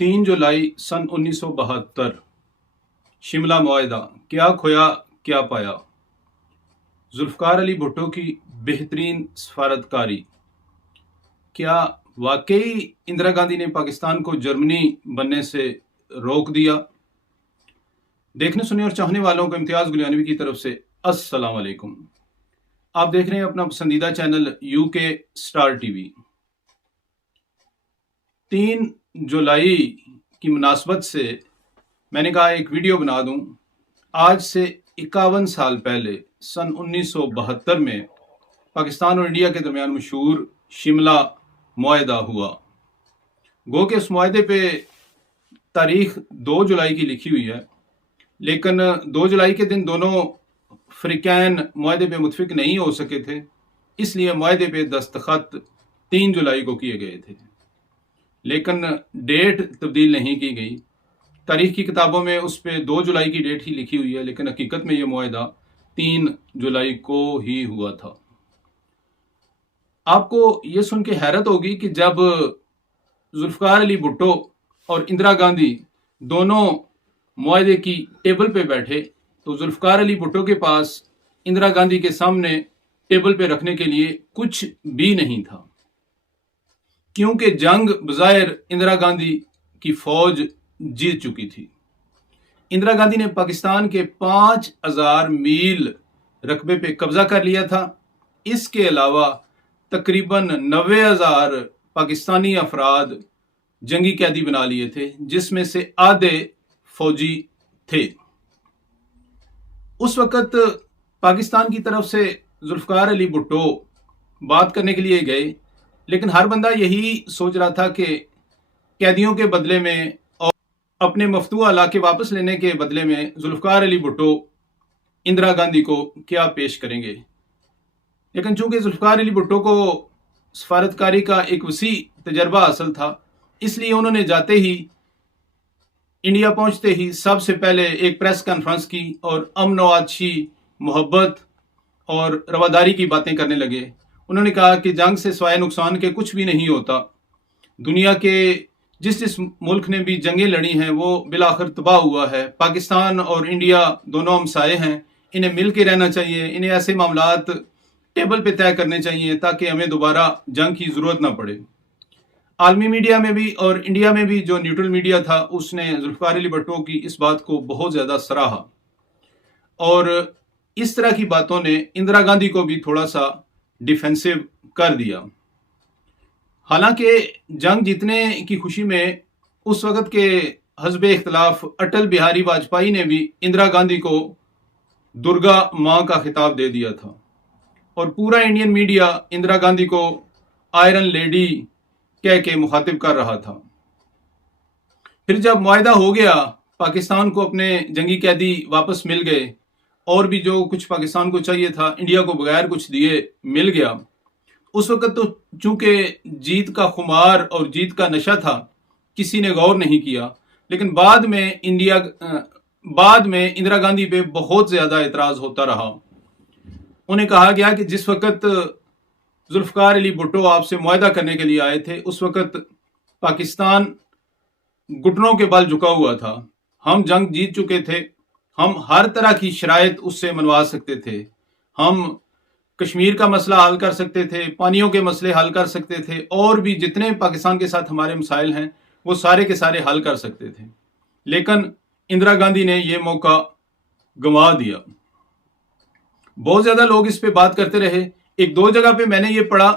3 जुलाई सन 1972 शिमला मुआहदा, क्या खोया क्या पाया। जुल्फ़िकार अली भुट्टो की बेहतरीन सफारतकारी। क्या वाकई इंदिरा गांधी ने पाकिस्तान को जर्मनी बनने से रोक दिया? देखने सुनने और चाहने वालों को इम्तियाज गुलियानवी की तरफ से अस्सलाम वालेकुम। आप देख रहे हैं अपना पसंदीदा चैनल यूके स्टार टीवी। 3 जुलाई की मुनासबत से मैंने कहा एक वीडियो बना दूं। आज से 51 साल पहले सन 1972 में पाकिस्तान और इंडिया के दरमियान मशहूर शिमला मुआहदा हुआ। गो के उस मुआहदे पे तारीख 2 जुलाई की लिखी हुई है, लेकिन 2 जुलाई के दिन दोनों फ़रीक़ैन मुआहदे पे मुत्तफ़िक़ नहीं हो सके थे, इसलिए मुआहदे पे दस्तखत 3 जुलाई को किए गए थे, लेकिन डेट तब्दील नहीं की गई। तारीख की किताबों में उस पे 2 जुलाई की डेट ही लिखी हुई है, लेकिन हकीकत में ये मुआहदा 3 जुलाई को ही हुआ था। आपको ये सुन के हैरत होगी कि जब जुल्फ़िकार अली भुट्टो और इंदिरा गांधी दोनों मुआहदे की टेबल पे बैठे तो जुल्फ़िकार अली भुट्टो के पास इंदिरा गांधी के सामने टेबल पे रखने के लिए कुछ भी नहीं था, क्योंकि जंग बज़ाहिर इंदिरा गांधी की फौज जीत चुकी थी। इंदिरा गांधी ने पाकिस्तान के 5000 मील रकबे पे कब्जा कर लिया था। इसके अलावा तकरीबन 90,000 पाकिस्तानी अफराद जंगी कैदी बना लिए थे, जिसमें से आधे फौजी थे। उस वक़्त पाकिस्तान की तरफ से जुल्फ़िकार अली भुट्टो बात करने के लिए गए, लेकिन हर बंदा यही सोच रहा था कि कैदियों के बदले में और अपने मफतूह इलाके वापस लेने के बदले में जुल्फ़िकार अली भुट्टो इंदिरा गांधी को क्या पेश करेंगे। लेकिन चूंकि जुल्फ़िकार अली भुट्टो को सफारतकारी का एक वसी तजर्बा हासिल था, इसलिए उन्होंने जाते ही इंडिया पहुंचते ही सबसे पहले एक प्रेस कॉन्फ्रेंस की और अमन व आतशी, मोहब्बत और रवादारी की बातें करने लगे। उन्होंने कहा कि जंग से सिवाय नुकसान के कुछ भी नहीं होता। दुनिया के जिस मुल्क ने भी जंगें लड़ी हैं वो बिलाखिर तबाह हुआ है। पाकिस्तान और इंडिया दोनों हमसाए हैं, इन्हें मिल के रहना चाहिए। इन्हें ऐसे मामलात टेबल पे तय करने चाहिए ताकि हमें दोबारा जंग की ज़रूरत ना पड़े। आलमी मीडिया में भी और इंडिया में भी जो न्यूट्रल मीडिया था, उसने जुल्फ़िकार अली भुट्टो की इस बात को बहुत ज़्यादा सराहा, और इस तरह की बातों ने इंदिरा गांधी को भी थोड़ा सा डिफेंसिव कर दिया। हालांकि जंग जीतने की खुशी में उस वक़्त के हस्बे इख्तिलाफ अटल बिहारी वाजपेयी ने भी इंदिरा गांधी को दुर्गा माँ का खिताब दे दिया था, और पूरा इंडियन मीडिया इंदिरा गांधी को आयरन लेडी कह के मुखातिब कर रहा था। फिर जब मुआहदा हो गया, पाकिस्तान को अपने जंगी कैदी वापस मिल गए, और भी जो कुछ पाकिस्तान को चाहिए था इंडिया को बगैर कुछ दिए मिल गया। उस वक्त तो चूंकि जीत का खुमार और जीत का नशा था, किसी ने गौर नहीं किया, लेकिन बाद में इंदिरा गांधी पे बहुत ज्यादा एतराज होता रहा। उन्हें कहा गया कि जिस वक्त जुल्फ़िकार अली भुट्टो आपसे मुआहदा करने के लिए आए थे, उस वक्त पाकिस्तान घुटनों के बल झुका हुआ था। हम जंग जीत चुके थे, हम हर तरह की शराइत उससे मनवा सकते थे। हम कश्मीर का मसला हल कर सकते थे, पानियों के मसले हल कर सकते थे, और भी जितने पाकिस्तान के साथ हमारे मसाइल हैं वो सारे के सारे हल कर सकते थे। लेकिन इंदिरा गांधी ने यह मौका गंवा दिया। बहुत ज्यादा लोग इस पे बात करते रहे। एक दो जगह पे मैंने ये पढ़ा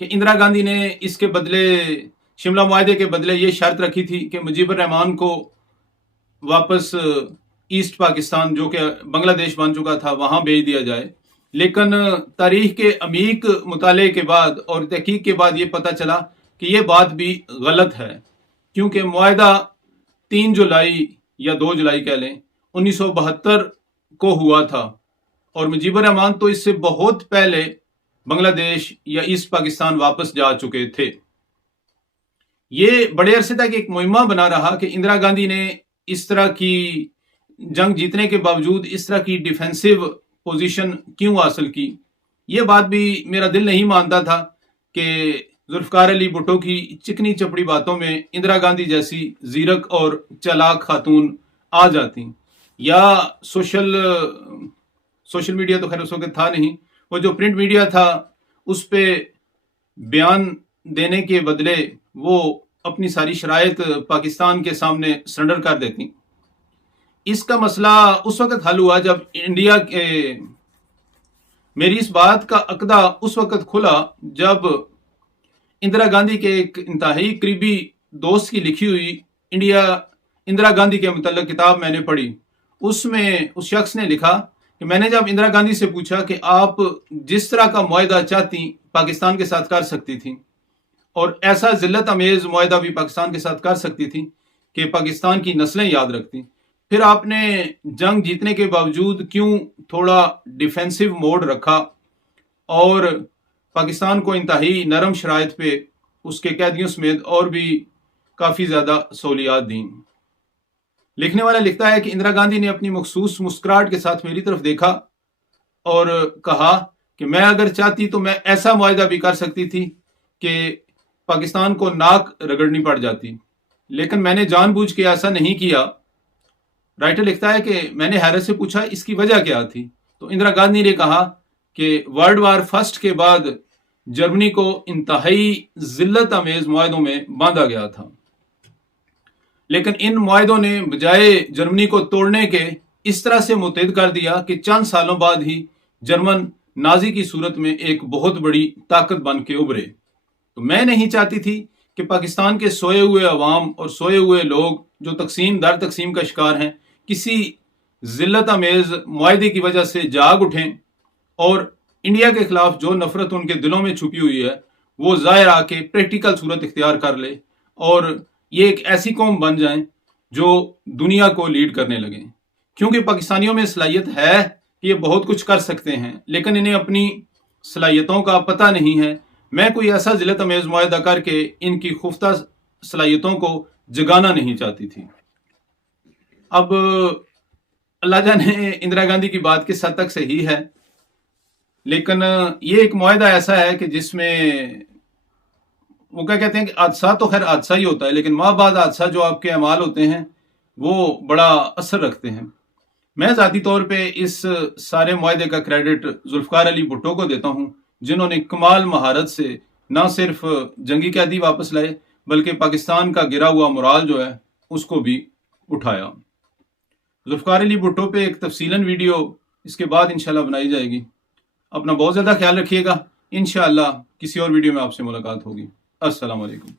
कि इंदिरा गांधी ने इसके बदले, शिमला मुआहदे के बदले ये शर्त रखी थी कि मुजीबुर रहमान को वापस ईस्ट पाकिस्तान, जो कि बांग्लादेश बन चुका था, वहां भेज दिया जाए। लेकिन तारीख के अमीक मुताले के बाद और तहकीक के बाद ये पता चला कि ये बात भी गलत है, क्योंकि मुआहदा 3 जुलाई या 2 जुलाई कह लें 1972 को हुआ था, और मुजीबुर रहमान तो इससे बहुत पहले बांग्लादेश या ईस्ट पाकिस्तान वापस जा चुके थे। ये बड़े अरसे तक एक मुहिम्मा बना रहा कि इंदिरा गांधी ने इस तरह की जंग जीतने के बावजूद इस तरह की डिफेंसिव पोजीशन क्यों हासिल की। ये बात भी मेरा दिल नहीं मानता था कि जुल्फकार अली भुट्टो की चिकनी चपड़ी बातों में इंदिरा गांधी जैसी जीरक और चालाक खातून आ जाती, या सोशल मीडिया तो खैर उस वक्त था नहीं, वो जो प्रिंट मीडिया था उस पे बयान देने के बदले वो अपनी सारी शराइत पाकिस्तान के सामने सरेंडर कर देती। इसका मसला उस वक्त हल हुआ जब इंडिया के, मेरी इस बात का अकदा उस वक्त खुला जब इंदिरा गांधी के एक इंतहाई करीबी दोस्त की लिखी हुई इंदिरा गांधी के मुतल्लिक किताब मैंने पढ़ी। उसमें उस शख्स ने लिखा कि मैंने जब इंदिरा गांधी से पूछा कि आप जिस तरह का मुआहदा चाहती पाकिस्तान के साथ कर सकती थी, और ऐसा जिल्लत अमेज मुआहदा भी पाकिस्तान के साथ कर सकती थी कि पाकिस्तान की नस्लें याद रखती, फिर आपने जंग जीतने के बावजूद क्यों थोड़ा डिफेंसिव मोड रखा और पाकिस्तान को इंतहाई नरम शराइत पे उसके कैदियों समेत और भी काफ़ी ज़्यादा सहूलियात दी। लिखने वाला लिखता है कि इंदिरा गांधी ने अपनी मखसूस मुस्कुराहट के साथ मेरी तरफ देखा और कहा कि मैं अगर चाहती तो मैं ऐसा मुआहदा भी कर सकती थी कि पाकिस्तान को नाक रगड़नी पड़ जाती, लेकिन मैंने जानबूझ के ऐसा नहीं किया। राइटर लिखता है कि मैंने हैरत से पूछा इसकी वजह क्या थी, तो इंदिरा गांधी ने कहा कि वर्ल्ड वार फर्स्ट के बाद जर्मनी को इंतहाई जिल्लत अमेज मुआहदों में बांधा गया था, लेकिन इन मुआहदों ने बजाय जर्मनी को तोड़ने के इस तरह से मुतहद कर दिया कि चंद सालों बाद ही जर्मन नाजी की सूरत में एक बहुत बड़ी ताकत बन के उभरे। तो मैं नहीं चाहती थी कि पाकिस्तान के सोए हुए अवाम और सोए हुए लोग जो तकसीम दर तकसीम का शिकार हैं किसी जिल्लत अमेज मुआहदे की वजह से जाग उठें और इंडिया के खिलाफ जो नफरत उनके दिलों में छुपी हुई है वो ज़ाहिर आके प्रैक्टिकल सूरत इख्तियार कर ले और ये एक ऐसी कौम बन जाए जो दुनिया को लीड करने लगे। क्योंकि पाकिस्तानियों में सलाहियत है कि ये बहुत कुछ कर सकते हैं, लेकिन इन्हें अपनी सलाहियतों का पता नहीं है। मैं कोई ऐसा जिल्लत अमेज मुआहदा करके इनकी खुफ्ता सलाहियतों को जगाना नहीं चाहती थी। अब अल्लाह जाने इंदिरा गांधी की बात किस हद तक सही है, लेकिन ये एक मुआहदा ऐसा है कि जिसमें वो क्या कहते हैं कि हादसा तो खैर हादसा ही होता है, लेकिन माँ बाद हादसा जो आपके अमाल होते हैं वो बड़ा असर रखते हैं। मैं ज़ाती तौर पे इस सारे मुआहदे का क्रेडिट जुल्फकार अली भुट्टो को देता हूँ, जिन्होंने कमाल महारत से न सिर्फ जंगी कैदी वापस लाए बल्कि पाकिस्तान का गिरा हुआ मोराल जो है उसको भी उठाया। जुल्फकार अली भुट्टो पे एक तफसीलन वीडियो इसके बाद इंशाल्लाह बनाई जाएगी। अपना बहुत ज़्यादा ख्याल रखिएगा। इंशाल्लाह किसी और वीडियो में आपसे मुलाकात होगी। अस्सलाम वालेकुम।